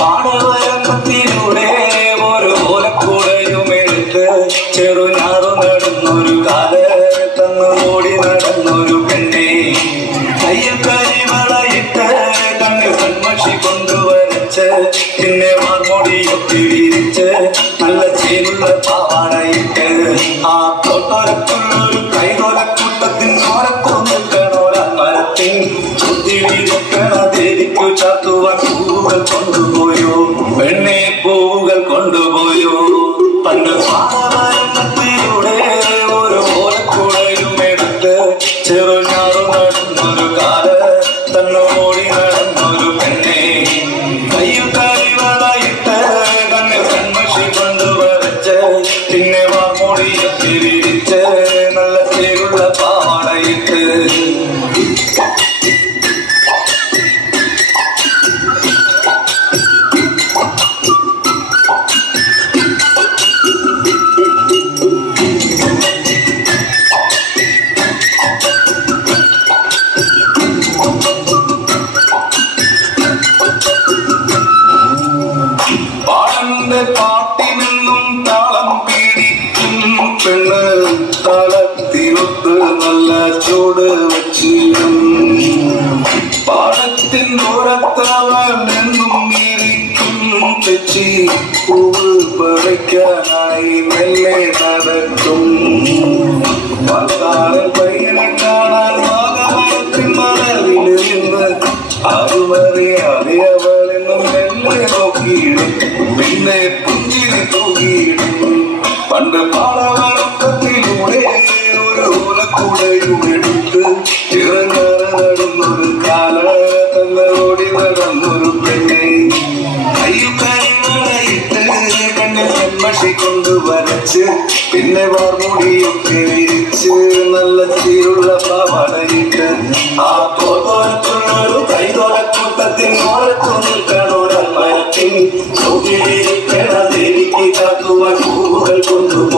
பாடல் തന്നു ഓടി നടന്നൊരു പെണ്ണെ. കയ്യിൽ കരിവളയിട്ട് കണ്ണിൽ കൺമഷി കൊണ്ടുവരച്ച് പിന്നെ വാർമൊടിയൊക്കെ വിരിച്ച് നല്ല ചേലുള്ള പാവാടയിട്ട് ആ തൊട്ടൊരക്കുള്ളൊരു കൈതൊലക്കൂട്ടത്തിൻ ഓരത്തു നിൽക്കണോരമരത്തിൻ ചുറ്റിലിരിക്കണ ദേവിക്കു ചാത്തുവാൻ പൂവുകൾ കൊണ്ടുപോയോ? പെണ്ണെ പൂവുകൾ കൊണ്ടുപോയോ? പണ്ട് പാടവരമ്പത്തിലൂടെ மனசோடு வச்சியும் பாடத்தின் ஓரத்தால் நின்றும் இருக்கும் பெச்சி பூவு பறைக்காய் மெல்லே நடக்கும். பல்லாறு பையனை காணால் மாகாணத்தின் மலரிலிருந்து அதுவரை அறியவள் என்னும் மெல்லே நோக்கிடும். பின்னே பாடவரும் ഒരു ഓലക്കുടയും എടുത്ത് ചിറങ്ങറ നടന്നൊരു കാല തന്നോടി നടന്നൊരു പെണ്ണെ കയ്യിൽ കണ്ണിൽ കൺമഷി കൊണ്ട് പിന്നെ വാർമുടിയൊക്കെ വിരിച്ച് നല്ല ചീരുള്ള പാവാടയിട്ട് ആ തോത്തോലത്തുള്ളൊരു കൈതോലക്കൂട്ടത്തിൻ ഓരത്തു നിൽക്കണോരമരത്തിൻ ചോദിക്കണ ദേവിക്ക് കൊണ്ടുപോയോ